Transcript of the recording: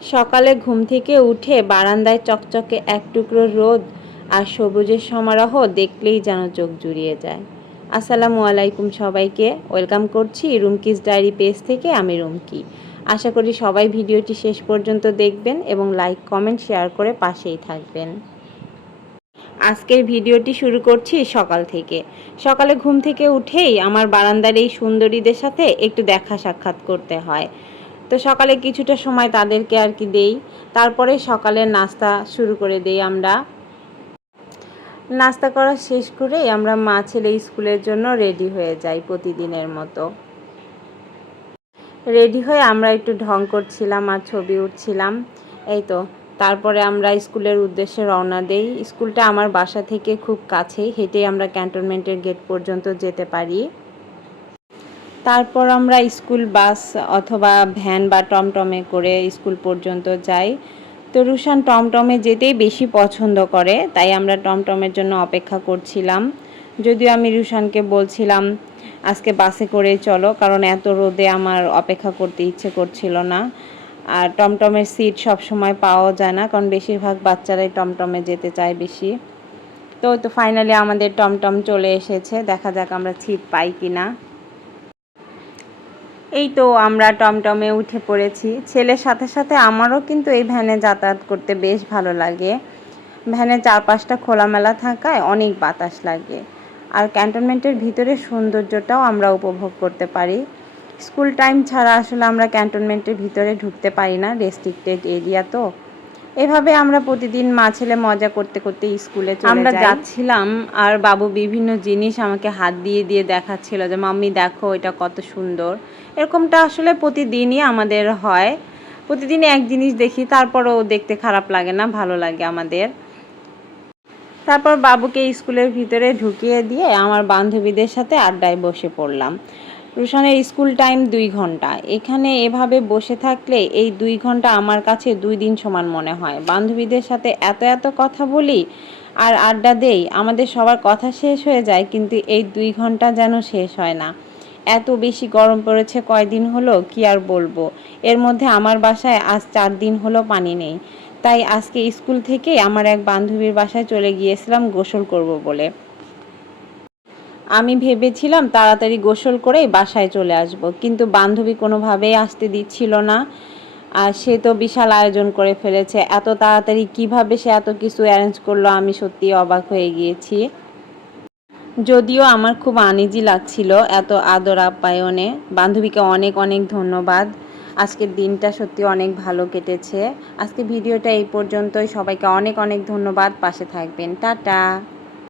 সকালে ঘুম থেকে উঠে বারান্দায় চকচকে এক টুকরো রোদ আর সবুজের সমারোহ দেখলেই যেন চোখ জুড়িয়ে যায়। আসসালামু আলাইকুম সবাইকে, ওয়েলকাম করছি রুমকিস ডায়েরি পেজ থেকে। আমি রুমকি। আশা করি সবাই ভিডিওটি শেষ পর্যন্ত দেখবেন এবং লাইক কমেন্ট শেয়ার করে পাশেই থাকবেন। আজকের ভিডিওটি শুরু করছি সকাল থেকে। সকালে ঘুম থেকে উঠেই আমার বারান্দার এই সুন্দরীদের সাথে একটু দেখা সাক্ষাৎ করতে হয়। তো সকালে কিছুটা সময় তাদেরকে আর কি দেই, তারপরে সকালের নাস্তা শুরু করে দেই। আমরা নাস্তা করা শেষ করেই আমরা মা ছেলে স্কুলের জন্য রেডি হয়ে যাই প্রতিদিনের মতো। রেডি হয়ে আমরা একটু ঢং করছিলাম আর ছবি উঠছিলাম, এই তো। তারপরে আমরা স্কুলের উদ্দেশ্যে রওনা দেই। স্কুলটা আমার বাসা থেকে খুব কাছেই, হেঁটেই আমরা ক্যান্টনমেন্টের গেট পর্যন্ত যেতে পারি। তারপর আমরা স্কুল বাস অথবা ভ্যান বা টমটমে করে স্কুল পর্যন্ত যাই। তো রুশান টমটমে যেতেই বেশি পছন্দ করে, তাই আমরা টমটমের জন্য অপেক্ষা করছিলাম। যদিও আমি রুশানকে বলছিলাম আজকে বাসে করে চলো, কারণ এত রোদে আমার অপেক্ষা করতে ইচ্ছে করছিল না। আর টমটমের সিট সব সময় পাওয়া যায় না, কারণ বেশিরভাগ বাচ্চারাই টমটমে যেতে চায় বেশি। তো ফাইনালি আমাদের টমটম চলে এসেছে, দেখা যাক আমরা সিট পাই কিনা। এই তো আমরা টমটমে উঠে পড়েছি। ছেলের সাথে সাথে আমারও কিন্তু এই ভ্যানে যাতায়াত করতে বেশ ভালো লাগে। ভ্যানের চারপাশটা খোলামেলা থাকায় অনেক বাতাস লাগে, আর ক্যান্টনমেন্টের ভিতরে সৌন্দর্যটাও আমরা উপভোগ করতে পারি। স্কুল টাইম ছাড়া আসলে আমরা ক্যান্টনমেন্টের ভিতরে ঢুকতে পারি না, রেস্ট্রিক্টেড এরিয়া। তো এভাবে আমরা প্রতিদিন মা ছেলে মজা করতে করতে স্কুলে আমরা যাচ্ছিলাম, আর বাবু বিভিন্ন জিনিস আমাকে হাত দিয়ে দিয়ে দেখাচ্ছিল যে মাম্মি দেখো এটা কত সুন্দর। এরকমটা আসলে প্রতিদিনই আমাদের হয়, প্রতিদিনই এক জিনিস দেখি, তারপরও দেখতে খারাপ লাগে না, ভালো লাগে আমাদের। তারপর বাবুকে স্কুলের ভিতরে ঢুকিয়ে দিয়ে আমার বান্ধবীদের সাথে আড্ডায় বসে পড়লাম। রুশানের স্কুল টাইম 2 ঘন্টা। এখানে এভাবে বসে থাকলে এই 2 ঘন্টা আমার কাছে 2 দিন সমান মনে হয়। বান্ধবীদের সাথে এত এত কথা বলি আর আড্ডা দেই, আমাদের সবার কথা শেষ হয়ে যায়, কিন্তু এই 2 ঘন্টা যেন শেষ হয় না। এত বেশি গরম পড়েছে কয়দিন হলো, কি আর বলবো। এর মধ্যে আমার বাসায় আজ 4 দিন হলো পানি নেই, তাই আজকে স্কুল থেকে আমার এক বান্ধবীর বাসায় চলে গিয়েছিলাম গোসল করব বলে। আমি ভেবেছিলাম তাড়াতাড়ি গোসল করেই বাসায় চলে আসব, কিন্তু বান্ধবী কোনোভাবেই আসতে দিচ্ছিল না। আর সে তো বিশাল আয়োজন করে ফেলেছে, এত তাড়াতাড়ি কিভাবে সে এত কিছু অ্যারেঞ্জ করলো, আমি সত্যি অবাক হয়ে গিয়েছি। যদিও আমার খুব আনইজি লাগছিল এত আদর আপ্যায়নে। বান্ধবীকে অনেক অনেক ধন্যবাদ। আজকের দিনটা সত্যি অনেক ভালো কেটেছে। আজকে ভিডিওটা এই পর্যন্তই। সবাইকে অনেক অনেক ধন্যবাদ। পাশে থাকবেন। টাটা।